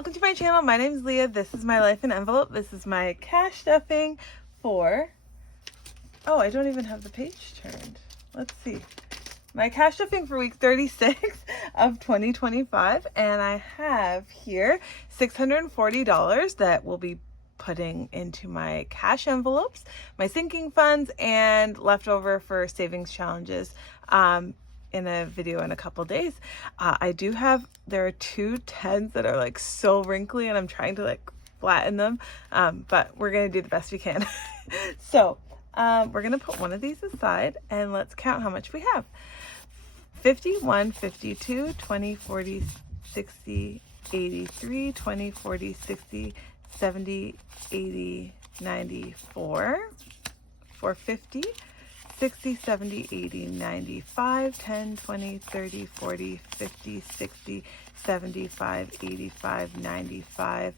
welcome to my channel. My name is Leah. This is my life in envelope. This is my cash stuffing for, oh, I don't even have the page turned. Let's see. My cash stuffing for week 36 of 2025. And I have here $640 that will be putting into my cash envelopes, my sinking funds, and leftover for savings challenges in a video in a couple days. There are two tens that are like so wrinkly and I'm trying to like flatten them, but we're gonna do the best we can. So we're gonna put one of these aside and let's count how much we have. 51, 52, 20, 40, 60, 83, 20, 40, 60, 70, 80, 94, 450, 60, 70, 80, 95, 10, 20, 30, 40, 50, 60, 75, 85, 95,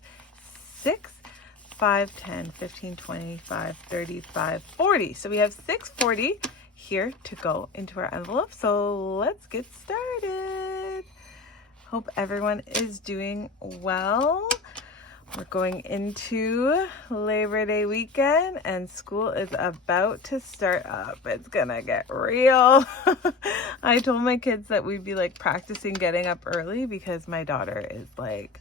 6, 5, 10, 15, 25, 35, 40. So we have 640 here to go into our envelope. So let's get started. Hope everyone is doing well. We're going into Labor Day weekend and school is about to start up. It's gonna get real. I told my kids that we'd be like practicing getting up early because my daughter is like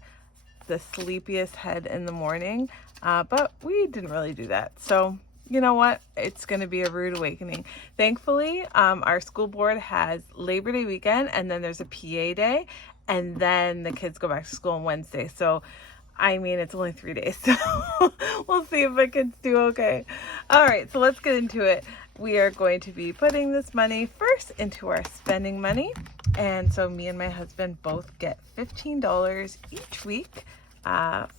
the sleepiest head in the morning, but we didn't really do that. So you know what? It's going to be a rude awakening. Thankfully, our school board has Labor Day weekend and then there's a PA day and then the kids go back to school on Wednesday. So I mean, it's only 3 days, so we'll see if my kids do okay. All right, so let's get into it. We are going to be putting this money first into our spending money. And so me and my husband both get $15 each week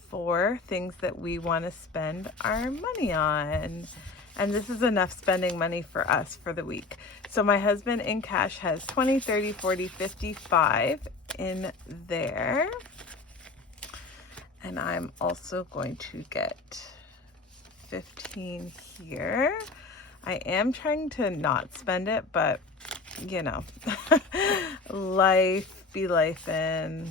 for things that we want to spend our money on. And this is enough spending money for us for the week. So my husband in cash has 20, 30, 40, 55 in there. And I'm also going to get 15 here. I am trying to not spend it, but you know, life be lifing.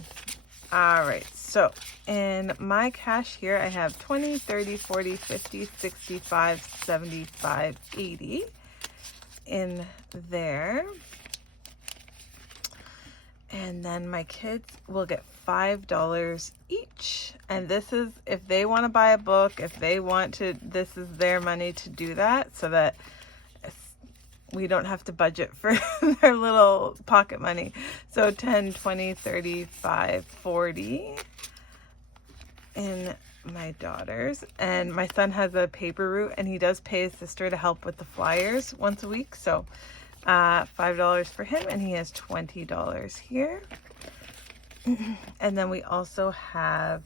All right, so in my cash here, I have 20, 30, 40, 50, 65, 75, 80 in there. And then my kids will get $5 each. And this is if they want to buy a book, if they want to, this is their money to do that so that we don't have to budget for their little pocket money. So 10, 20, 35, 40 in my daughter's. And my son has a paper route and he does pay his sister to help with the flyers once a week. So $5 for him and he has $20 here. And then we also have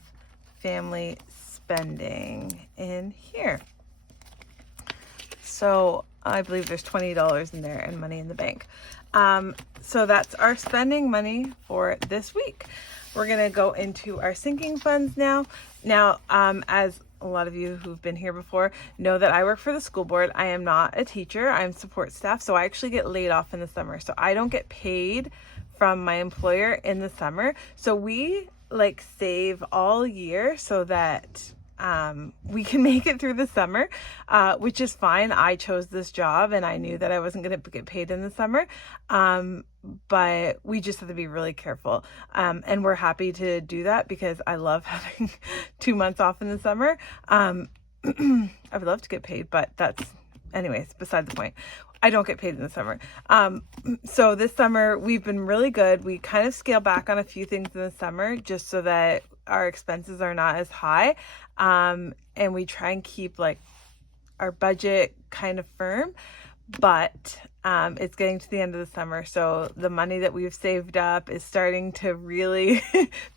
family spending in here. So I believe there's $20 in there and money in the bank. So that's our spending money for this week. We're gonna go into our sinking funds now. Now, as a lot of you who've been here before know that I work for the school board. I am not a teacher, I'm support staff. So I actually get laid off in the summer. So I don't get paid from my employer in the summer. So we like save all year so that we can make it through the summer, which is fine. I chose this job and I knew that I wasn't going to get paid in the summer. But we just have to be really careful. And we're happy to do that because I love having 2 months off in the summer. I would love to get paid, but that's, anyways, beside the point. I don't get paid in the summer. So this summer we've been really good. We kind of scale back on a few things in the summer just so that our expenses are not as high. And we try and keep like our budget kind of firm, but it's getting to the end of the summer. So the money that we've saved up is starting to really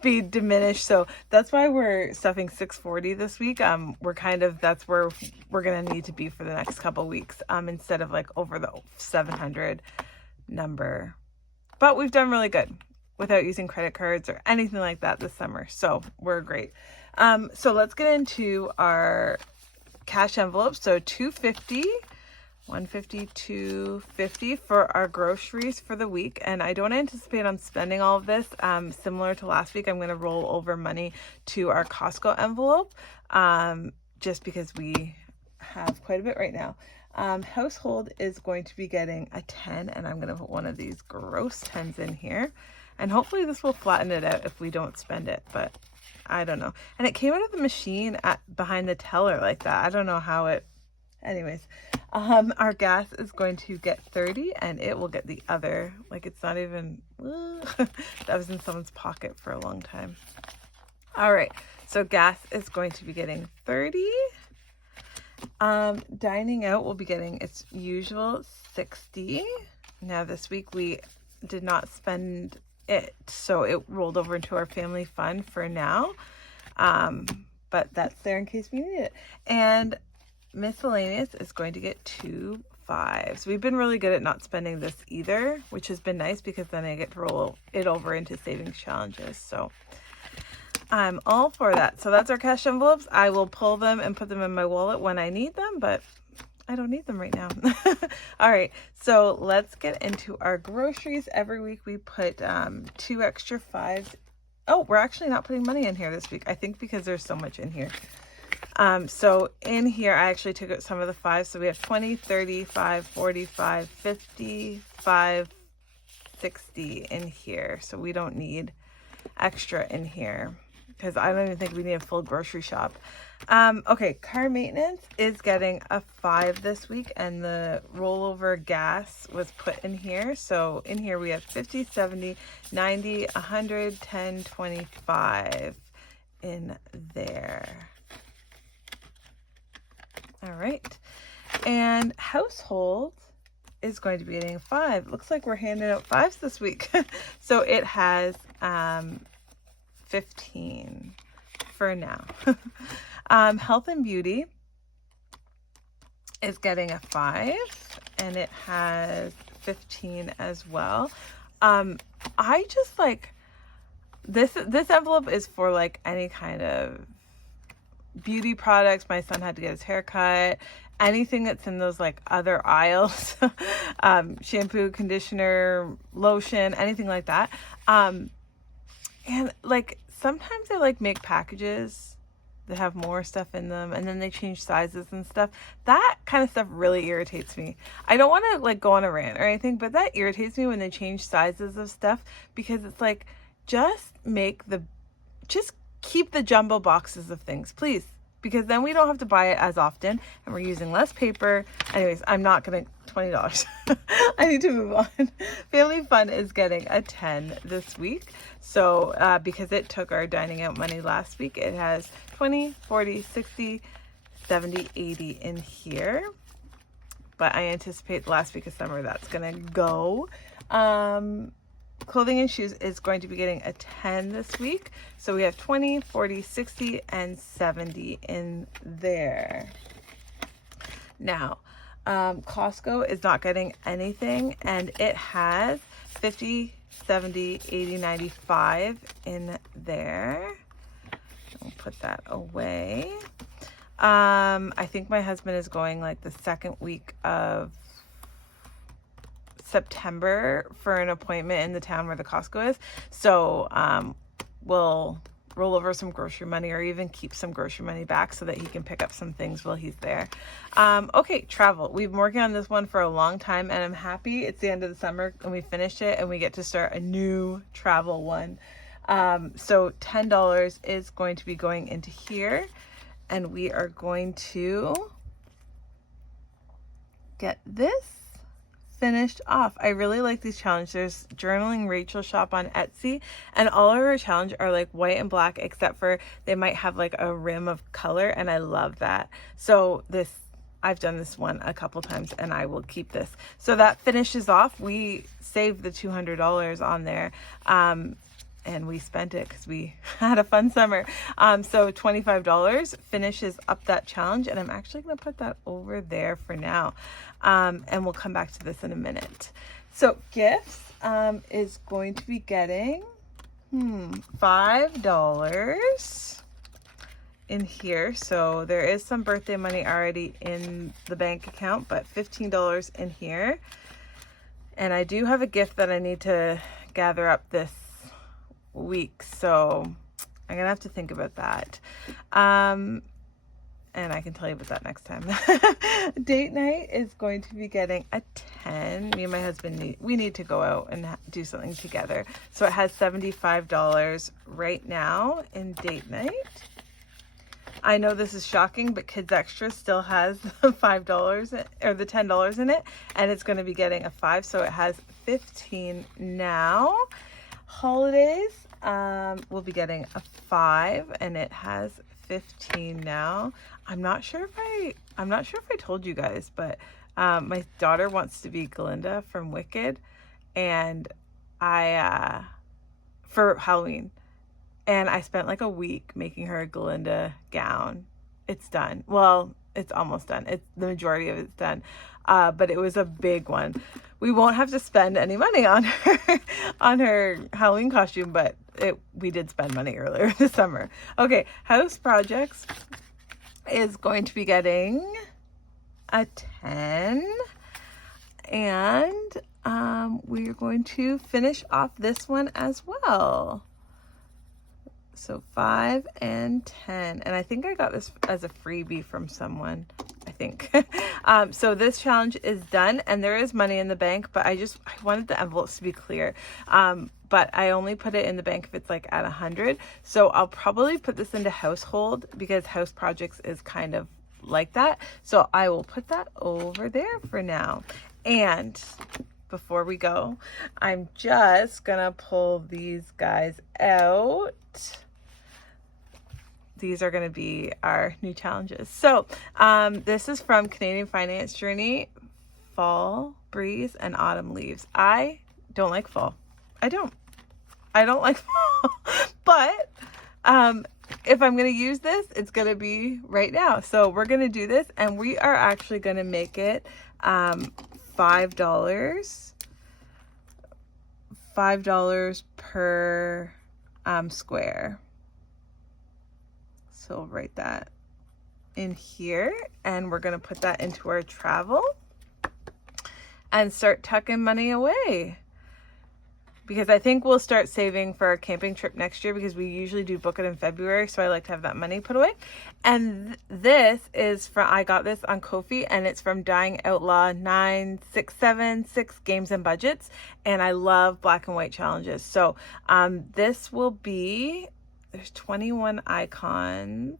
be diminished. So that's why we're stuffing 640 this week. That's where we're going to need to be for the next couple weeks, instead of like over the 700 number. But we've done really good without using credit cards or anything like that this summer. So we're great. So let's get into our cash envelope. So 250 $150, $250 for our groceries for the week. And I don't anticipate on spending all of this. Similar to last week, I'm going to roll over money to our Costco envelope, just because we have quite a bit right now. Household is going to be getting a 10, and I'm going to put one of these gross 10s in here. And hopefully this will flatten it out if we don't spend it, but I don't know. And it came out of the machine behind the teller like that. I don't know how it... Anyways, our gas is going to get 30, and it will get the other, like it's not even, that was in someone's pocket for a long time. All right, so gas is going to be getting 30. Dining out will be getting its usual 60. Now this week we did not spend it, so it rolled over into our family fund for now. But that's there in case we need it. And miscellaneous is going to get 2 5s. We've been really good at not spending this either, which has been nice because then I get to roll it over into savings challenges. So I'm all for that. So that's our cash envelopes. I will pull them and put them in my wallet when I need them, but I don't need them right now. All right, so let's get into our groceries. Every week we put 2 extra 5s. Oh, we're actually not putting money in here this week, I think, because there's so much in here. So in here, I actually took out some of the 5s. So we have 20, 35, 45, 55, 60 in here. So we don't need extra in here because I don't even think we need a full grocery shop. Okay, car maintenance is getting a 5 this week, and the rollover gas was put in here. So in here we have 50, 70, 90, 100, 10, 25 in there. All right, and household is going to be getting 5. Looks like we're handing out 5s this week. So it has 15 for now. Health and beauty is getting a 5, and it has 15 as well. I just like this envelope is for like any kind of beauty products. My son had to get his hair cut. Anything that's in those like other aisles, shampoo, conditioner, lotion, anything like that. And like sometimes they like make packages that have more stuff in them, and then they change sizes and stuff. That kind of stuff really irritates me. I don't want to like go on a rant or anything, but that irritates me when they change sizes of stuff, because it's like, just keep the jumbo boxes of things, please, because then we don't have to buy it as often and we're using less paper. Anyways, I'm not gonna, $20. I need to move on. Family fun is getting a 10 this week. So because it took our dining out money last week, it has 20, 40, 60, 70, 80 in here. But I anticipate the last week of summer that's gonna go. Clothing and shoes is going to be getting a 10 this week. So we have 20, 40, 60, and 70 in there. Now, Costco is not getting anything, and it has 50, 70, 80, 95 in there. I'll put that away. I think my husband is going like the second week of September for an appointment in the town where the Costco is. So we'll roll over some grocery money, or even keep some grocery money back so that he can pick up some things while he's there. Okay, travel. We've been working on this one for a long time, and I'm happy it's the end of the summer and we finished it and we get to start a new travel one. So $10 is going to be going into here, and we are going to get this finished off. I really like these challenges. There's Journaling Rachel shop on Etsy, and all of her challenges are like white and black, except for they might have like a rim of color, and I love that. So this, I've done this one a couple times, and I will keep this. So that finishes off. We saved the $200 on there, and we spent it because we had a fun summer. So $25 finishes up that challenge, and I'm actually going to put that over there for now. And we'll come back to this in a minute. So gifts is going to be getting $5, in here. So there is some birthday money already in the bank account, but $15 in here. And I do have a gift that I need to gather up this week. So I'm going to have to think about that. And I can tell you about that next time. Date night is going to be getting a 10. Me and my husband we need to go out and do something together. So it has $75 right now in date night. I know this is shocking, but Kids Extra still has $5 or the $10 in it, and it's going to be getting a 5, so it has 15 now. Holidays will be getting a 5, and it has 15 now. I'm not sure if I told you guys, but my daughter wants to be Glinda from Wicked, and I for Halloween, and I spent like a week making her a Glinda gown. It's done. Well, it's almost done. The majority of it's done, but it was a big one. We won't have to spend any money on her Halloween costume, but we did spend money earlier this summer. Okay, house projects is going to be getting a 10, and we're going to finish off this one as well. So 5 and 10, and I think I got this as a freebie from someone, I think. So this challenge is done, and there is money in the bank, but I wanted the envelopes to be clear. But I only put it in the bank if it's like at 100. So I'll probably put this into household because house projects is kind of like that. So I will put that over there for now. And before we go, I'm just gonna pull these guys out. These are going to be our new challenges. So this is from Canadian Finance Journey, Fall, Breeze, and Autumn Leaves. I don't like fall. I don't like fall. But if I'm going to use this, it's going to be right now. So we're going to do this, and we are actually going to make it $5. $5 per square. So write that in here, and we're going to put that into our travel and start tucking money away, because I think we'll start saving for our camping trip next year, because we usually do book it in February. So I like to have that money put away. And this is I got this on Ko-fi, and it's from Dying Outlaw 9676 Games and Budgets. And I love black and white challenges. So this will be, there's 21 icons,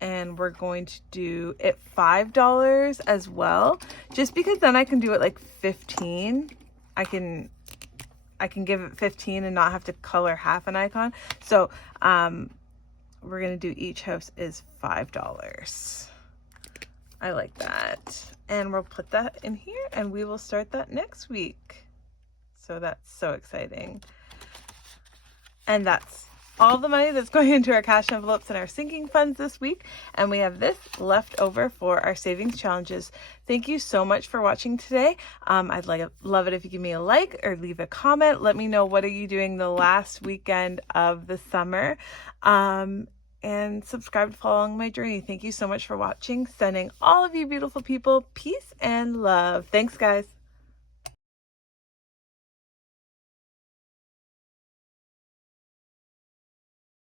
and we're going to do it $5 as well, just because then I can do it like 15. I can give it 15 and not have to color half an icon. So we're gonna do each house is $5. I like that, and we'll put that in here, and we will start that next week. So that's so exciting. And that's all the money that's going into our cash envelopes and our sinking funds this week. And we have this left over for our savings challenges. Thank you so much for watching today. I'd love it if you give me a like or leave a comment. Let me know, what are you doing the last weekend of the summer? And subscribe to follow along my journey. Thank you so much for watching. Sending all of you beautiful people peace and love. Thanks, guys.